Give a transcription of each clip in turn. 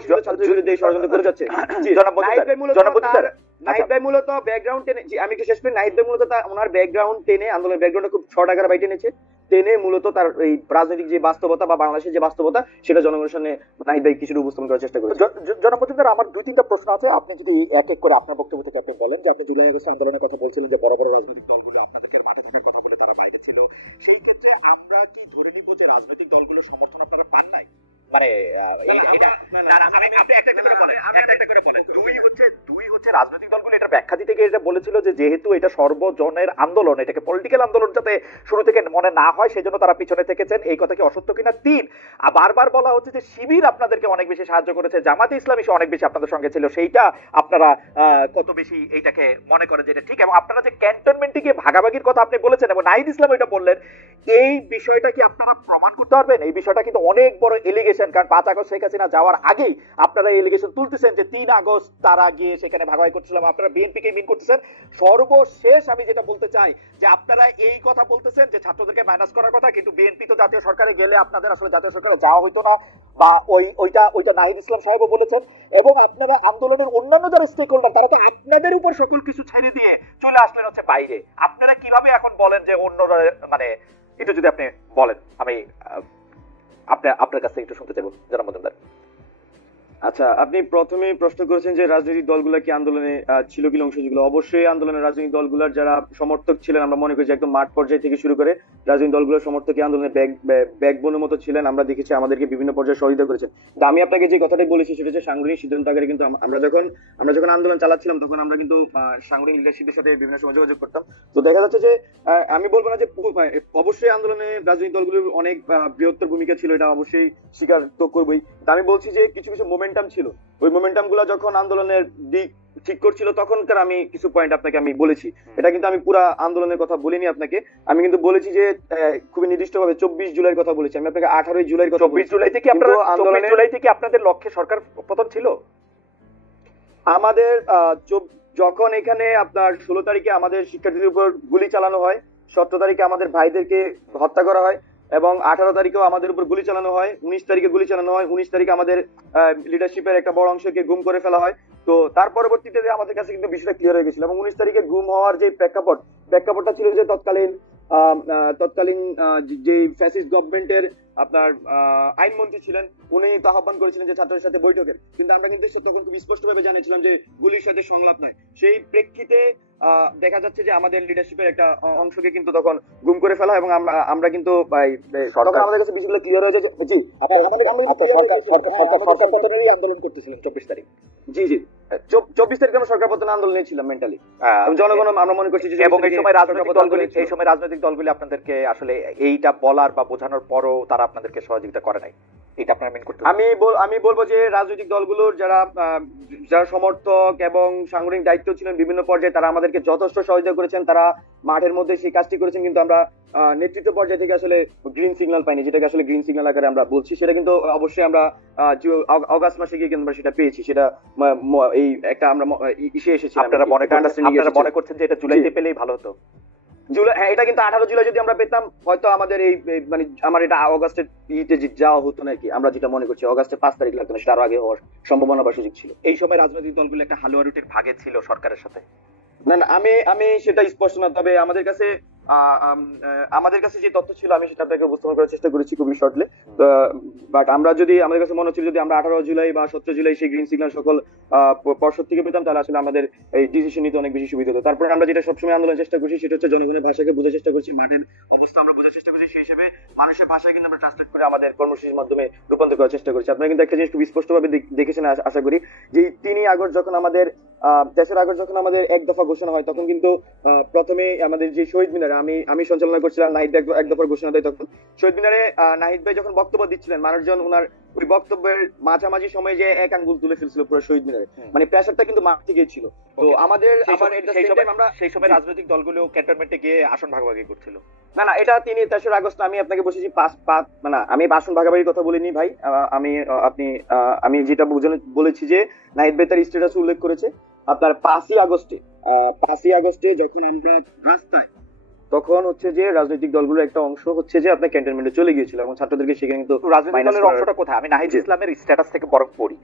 অংশ ছাত্রদের বিরুদ্ধে ষড়যন্ত্র করে যাচ্ছে। নাহিদ ভাই মূলত ব্যাকগ্রাউন্ড টেনে, আমি একটু শেষ করি। নাহিদ ভাই মূলত ওনার ব্যাকগ্রাউন্ড টেনে, আন্দোলনের ব্যাকগ্রাউন্ডে খুব শর্ট আকারে বাই টেনে মূলত তার এই রাজনৈতিক যে বাস্তবতা বা বাংলাদেশের যে বাস্তবতা সেটা জনগণের সামনে নাহিদ ভাই কিছুটা উপস্থাপন করার চেষ্টা করেছে। জনপ্রতিনিধিরা, আমার 2-3টা প্রশ্ন আছে, আপনি যদি এক এক করে আপনার বক্তব্য থেকে আপনি বলেন যে আপনি জুলাই আগস্ট আন্দোলনের কথা বলছিলেন যে বড় বড় রাজনৈতিক দলগুলো আপনাদেরকে মাঠে থাকার কথা বলে তারা বাইরে ছিল, সেই ক্ষেত্রে আমরা কি ধরে নিব যে রাজনৈতিক দলগুলোর সমর্থন আপনারা পান নাই? মানে দুই হচ্ছে রাজনৈতিক দলগুলো এটা ব্যাখ্যা দিতে গিয়ে এটা বলেছিল যে যেহেতু এটা সর্বজনের আন্দোলন, এটাকে পলিটিক্যাল আন্দোলন যাতে শুরু থেকে মনে না হয় সেজন্য তারা পিছনে থেকেছেন। এই কথা কি অসত্য কিনা? 3, বারবার বলা হচ্ছে যে শিবির আপনাদেরকে অনেক বেশি সাহায্য করেছে, জামাতে ইসলামী অনেক বেশি আপনাদের সঙ্গে ছিল, সেইটা আপনারা কত বেশি এইটাকে মনে করেন যেটা ঠিক, এবং আপনারা যে ক্যান্টনমেন্টে গিয়ে ভাগাভাগির কথা আপনি বলেছেন এবং নাহিদ ইসলাম এটা বললেন, এই বিষয়টা কি আপনারা প্রমাণ করতে পারবেন? এই বিষয়টা কিন্তু অনেক বড় এলিগেশন, কারণ 5 আগস্ট শেখ হাসিনা যাওয়ার আগেই আপনারা এলিগেশন তুলতেছেন যে 3 আগস্ট তারা গিয়ে সেখানে ভাগাভাগি করছিলাম, আপনারা বিএনপিকে মিন করতেছেন। সর্বশেষ আমি যেটা বলতে চাই যে আপনারা এই কথা বলতেছেন যে ছাত্রদেরকে মাইনাস করার কথা, কিন্তু বিএনপি তো জাতীয় সরকারে গেলে আপনাদের আসলে জাতীয় সরকারে যাওয়া হইতো না, বা ওইটা নাহিদ ইসলাম সাহেবও বলেছেন। এবং আপনারা আন্দোলনের অন্যান্য যারা স্টেক হোল্ডার তারা তো আপনাদের উপর সকল কিছু ছেড়ে দিয়ে চলে আসলেন হচ্ছে বাইরে। আপনারা কিভাবে এখন বলেন যে অন্যরা, মানে একটু যদি আপনি বলেন, আমি আপনার কাছে একটু শুনতে চাইবো যারা মজুমদার। আচ্ছা, আপনি প্রথমে প্রশ্ন করেছেন যে রাজনৈতিক দলগুলো কি আন্দোলনে ছিল কি অংশ ছিল। অবশ্যই আন্দোলনের রাজনৈতিক দলগুলোর যারা সমর্থক ছিলেন, আমরা মনে করি যে একদম মাঠ পর্যায়ে থেকে শুরু করে রাজনৈতিক দলগুলোর সমর্থক আন্দোলনের ব্যাকবোনের মতো ছিলেন। আমরা দেখেছি আমাদেরকে বিভিন্ন পর্যায়ে সহযোগিতা করেছেন। আমি আপনাকে যে কথাটাই বলেছি সেটা হচ্ছে সাংগঠনিক সিদ্ধান্ত আকারে কিন্তু আমরা যখন আন্দোলন চালাচ্ছিলাম তখন আমরা কিন্তু সাংগঠনিক লিডারশিপের সাথে বিভিন্ন সময় যোগাযোগ করতাম। তো দেখা যাচ্ছে যে আমি বলবো না যে অবশ্যই আন্দোলনে রাজনৈতিক দলগুলোর অনেক বৃহত্তর ভূমিকা ছিল, এটা অবশ্যই স্বীকার তো করবোই। আমি বলছি যে কিছু কিছু মোমেন্টাম ছিল, ওই মোমেন্টাম গুলা যখন আন্দোলনের দিক ঠিক করছিল তখনকার আমি কিছু পয়েন্ট আপনাকে আমি বলেছি। এটা কিন্তু আমি পুরা আন্দোলনের কথা বলিনি আপনাকে, আমি কিন্তু বলেছি যে খুবই নির্দিষ্টভাবে 24 জুলাইয়ের কথা বলেছি। আমি আপনাকে 18 জুলাইয়ের কথা। 24 জুলাই থেকে আপনারা আন্দোলনের 24 জুলাই থেকে আপনাদের লক্ষ্যে সরকার পতন ছিল। আমাদের যখন এখানে আপনার 16 তারিখে আমাদের শিক্ষার্থীদের উপর গুলি চালানো হয়, 17 তারিখে আমাদের ভাইদেরকে হত্যা করা হয় এবং 18 তারিখেও আমাদের উপর গুলি চালানো হয়, 19 তারিখে গুলি চালানো হয়, 19 তারিখে আমাদের লিডারশিপের একটা বড় অংশকে গুম করে ফেলা হয়। তো তার পরবর্তীতে আমাদের কাছে কিন্তু বিষয়টা ক্লিয়ার হয়ে গেছিল এবং 19 তারিখে গুম হওয়ার যে প্রেক্ষাপটটা ছিল যে তৎকালীন যে ফ্যাসিস্ট গভর্নমেন্টের আপনার আইনমন্ত্রী ছিলেন, উনি তো আহ্বান করেছিলেন যে ছাত্রদের সাথে বৈঠকের, কিন্তু আমরা কিন্তু সেটা খুব স্পষ্টভাবে জানিয়েছিলাম যে গুলির সাথে সংলাপ নাই। সেই প্রেক্ষিতে দেখা যাচ্ছে যে আমাদের লিডারশিপের একটা অংশকে কিন্তু তখন গুম করে ফেলা এবং আমরা কিন্তু তখন আমাদের কাছে বিষয়গুলো ক্লিয়ার হয়ে যাচ্ছে। জি, সরকার পতনেরই আন্দোলন করতেছিলেন 24 তারিখ। জি 24 তারিখে আমরা সরকার পতন আন্দোলনে ছিলাম মেন্টালি। জনগণ আমরা মনে করছি যে এবং এই সময় রাজনৈতিক দলগুলি আপনাদেরকে আসলে এইটা বলার বা বোঝানোর পরও তারা আপনাদেরকে সহযোগিতা করে নাই, এটা আপনারা মেন করতে। আমি বলবো যে রাজনৈতিক দলগুলোর যারা সমর্থক এবং সাংগঠনিক দায়িত্ব ছিলেন বিভিন্ন পর্যায়ে তারা আমাদেরকে যথেষ্ট সহযোগিতা করেছেন, তারা মাঠের মধ্যে সেই কাজটি করেছেন, কিন্তু আমরা নেতৃত্ব পর্যায়ে থেকে আসলে গ্রিন সিগন্যাল পাইনি, যেটাকে আসলে গ্রিন সিগন্যাল আকারে আমরা বলছি। সেটা কিন্তু অবশ্যই আমরা অগাস্ট মাসে গিয়ে কিন্তু সেটা পেয়েছি। সেটা এই একটা আমরা ইসে এসেছিলাম। আপনারা মনে করছেন যে এটা জুলাইতে পেলেই ভালো হতো? জুলাই, হ্যাঁ, এটা কিন্তু 18 জুলাই যদি আমরা পেতাম হয়তো আমাদের এই মানে আমার এটা অগাস্টের যাওয়া হতো নাকি, আমরা যেটা মনে করছি অগাস্টের 5 তারিখ লাগতো না, সেটা আরো আগে হওয়ার সম্ভাবনা বা সুযোগ ছিল। এই সময় রাজনৈতিক দলগুলো একটা হালুয়া রুটির ভাগে ছিল সরকারের সাথে। না, আমি সেটা স্পষ্ট না, তবে আমাদের কাছে যে তথ্য ছিল আমি সেটা আপনাকে উপস্থাপন করার চেষ্টা করেছি খুবই শর্টলি। বাট আমাদের কাছে মনে হচ্ছিল যদি আমরা 18 জুলাই বা 17 জুলাই সেই গ্রিন সিগন্যাল সকল পর্ষদ থেকে পেতাম তাহলে আসলে আমাদের এই ডিসিশন নিতে অনেক বেশি সুবিধা হতো। তারপরে আমরা যেটা সবসময় আন্দোলনের চেষ্টা করছি সেটা হচ্ছে জনগণের ভাষাকে বোঝার চেষ্টা করছি, মাঠের অবস্থা আমরা বোঝার চেষ্টা করছি, সেই হিসেবে মানুষের ভাষায় কিন্তু আমরা ট্রান্সলেট করে আমাদের কর্মসূচির মাধ্যমে রূপান্তর করার চেষ্টা করছি। আপনারা কিন্তু একটা জিনিস খুব স্পষ্টভাবে দেখেছেন আশা করি, যে 3 আগস্ট যখন আমাদের 3 আগস্ট যখন আমাদের এক দফা ঘোষণা হয় তখন কিন্তু প্রথমে আমাদের যে শহীদ মিনারে আমি সঞ্চালনা করছিলাম, নাহিদ এক দফার ঘোষণা দেয়। তখন শহীদ মিনারে নাহিদ ভাই যখন বক্তব্য দিচ্ছিলেন, মানুষজন ওনার ওই বক্তব্যের মাঝামাঝি সময় যে এক আঙ্গুল তুলে ফেলছিল পুরো শহীদ মিনারে, মানে প্রেসারটা কিন্তু মাঠ থেকে ছিল। তো আমাদের সেই সময় রাজনৈতিক দলগুলো ক্যান্টনমেন্টে গিয়ে আসন ভাগাভাগি করছিল। না, এটা 3 আগস্ট আমি আপনাকে বলেছি মানে আমি আসন ভাগাভাগির কথা বলিনি ভাই। আমি যেটা বলেছি যে নাহিদ ভাই তার স্ট্যাটাস উল্লেখ করেছে আপনার 5ই আগস্টে যখন আমরা রাস্তায়, তখন হচ্ছে যে রাজনৈতিক দলগুলোর একটা অংশ হচ্ছে যে আপনার ক্যান্টনমেন্টে চলে গিয়েছিল এবং ছাত্রদেরকে সেখানে কিন্তু রাজনৈতিক দলের অংশটা কোথায়? আমি নাহিদ ইসলামের স্ট্যাটাস থেকে বরং পড়ি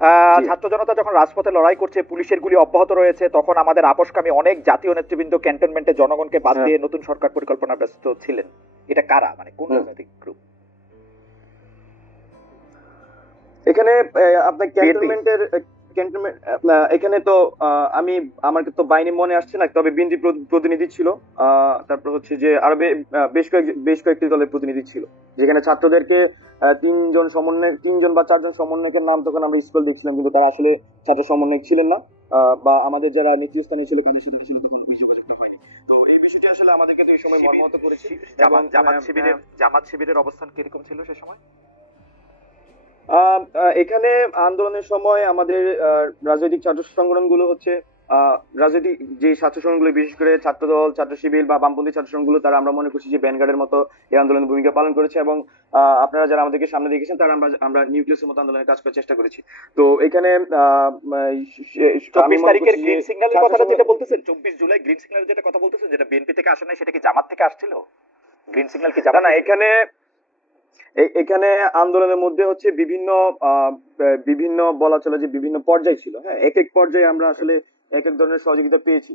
জি। ছাত্র জনতা যখন রাজপথে লড়াই করছে, পুলিশের গুলি অব্যাহত রয়েছে, তখন আমাদের আপোষকামী অনেক জাতীয় নেতৃবৃন্দ ক্যান্টনমেন্টে জনগণকে বাদ হ্যাঁ। দিয়ে নতুন সরকার পরিকল্পনা ব্যস্ত ছিলেন। এটা কারা, মানে কোন হুম। রাজনৈতিক গ্রুপ? এখানে আপনার বিএনপি? ক্যান্টনমেন্ট এখানে তো আমি আমার তো বাহিনী মনে আসছে না, তবে বিএনপি প্রতিনিধি ছিল। তারপর হচ্ছে যে আরো বেশ কয়েকটি দলের প্রতিনিধি ছিল, যেখানে ছাত্রদেরকে তিনজন বা চারজন সমন্বয়কের নাম তখন আমরা স্কুল দেখছিলাম, কিন্তু তারা আসলে ছাত্র সমন্বয়ক ছিলেন না। বা আমাদের যারা নেতৃস্থানীয় ছিল তাদের সাথে আসলে তখন ওই যোগাযোগটা হয়নি। তো এই বিষয়টি আসলে আমাদেরকে তো এই সময় মর্মাহত করেছে। এবং জামাত শিবিরের অবস্থান কিরকম ছিল সে সময়? এখানে আন্দোলনের সময় আমাদের রাজনৈতিক ছাত্র সংগঠনগুলো হচ্ছে রাজনৈতিক যে ছাত্র সংগঠনগুলো, বিশেষ করে ছাত্রদল, ছাত্র শিবির বা বামপন্থী ছাত্র সংঘগুলো, তারা আমরা মনে করছি যে ভ্যানগার্ডের মতো এই আন্দোলনের ভূমিকা পালন করেছে। এবং আপনারা যারা আমাদেরকে সামনে দেখেছেন, তারা আমরা নিউক্লিয়াসের মতো আন্দোলনের কাজ করার চেষ্টা করেছি। তো এখানে আমি 24 মনে তারিখের করছি যে গ্রিন সিগন্যালের ছাত্র কথাটা সংগঠন। যেটা বলতেছেন, 24 জুলাই গ্রিন সিগন্যালের যেটা কথা বলতেছেন, যেটা বিএনপি থেকে আসে নাই, সেটা কি জামাত থেকে আসছিল? গ্রিন সিগন্যাল কি না জামাত না, থেকে? এখানে আন্দোলনের মধ্যে হচ্ছে বিভিন্ন বলা চলে যে বিভিন্ন পর্যায় ছিল। হ্যাঁ, এক এক পর্যায়ে আমরা আসলে এক এক ধরনের সহযোগিতা পেয়েছি।